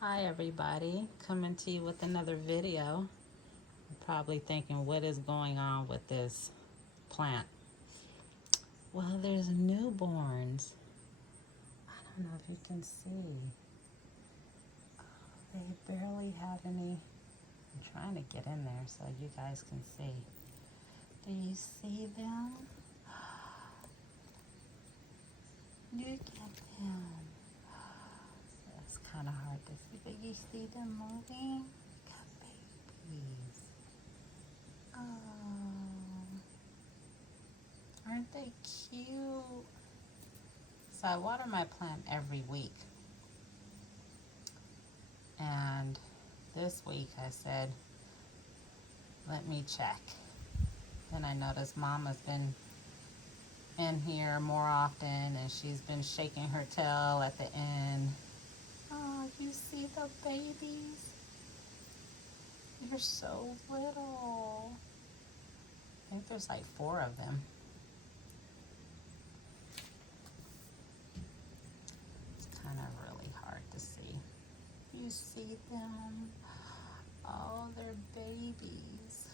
Hi everybody, coming to you with another video. You're probably thinking, what is going on with this plant? Well, there's newborns. I don't know if you can see. They barely have any. I'm trying to get in there so you guys can see. Do you see them? Look at them. It's kind of hard to see, but you see them moving? Got babies. Oh, aren't they cute? So I water my plant every week. And this week I said, let me check. Then I noticed Mama's been in here more often and she's been shaking her tail at the end. Oh, you see the babies? You're so little. I think there's like 4 of them. It's kind of really hard to see. You see them? Oh, they're babies.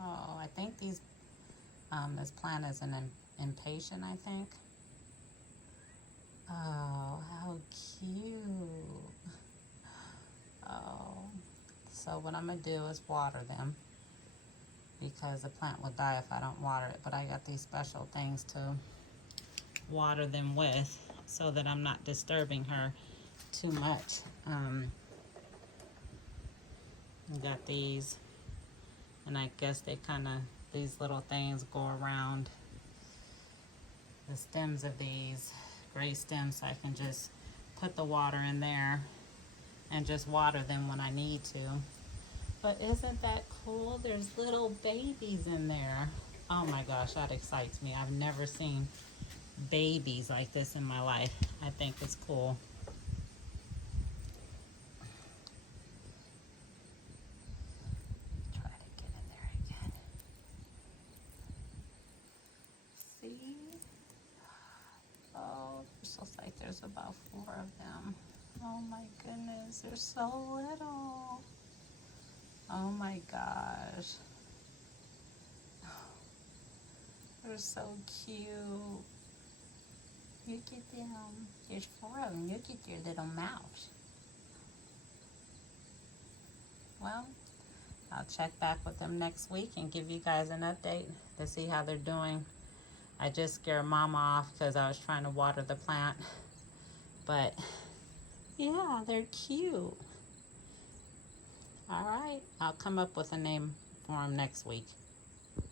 Oh, I think this plant is an impatient, I think. Oh, how cute. Oh, so what I'm gonna do is water them because the plant will die if I don't water it, but I got these special things to water them with so that I'm not disturbing her too much. I got these, and I guess these little things go around the stems of these gray stems, so I can just put the water in there and just water them when I need to. But isn't that cool? There's little babies in there. Oh my gosh, that excites me. I've never seen babies like this in my life. I think it's cool. Try to get in there again. See? Oh, this looks like there's about 4 of them. Oh my goodness, they're so little. Oh my gosh. They're so cute. Look at them. There's 4 of them. Look at your little mouth. Well, I'll check back with them next week and give you guys an update to see how they're doing. I just scared Mama off because I was trying to water the plant. But yeah, they're cute. All right, I'll come up with a name for them next week.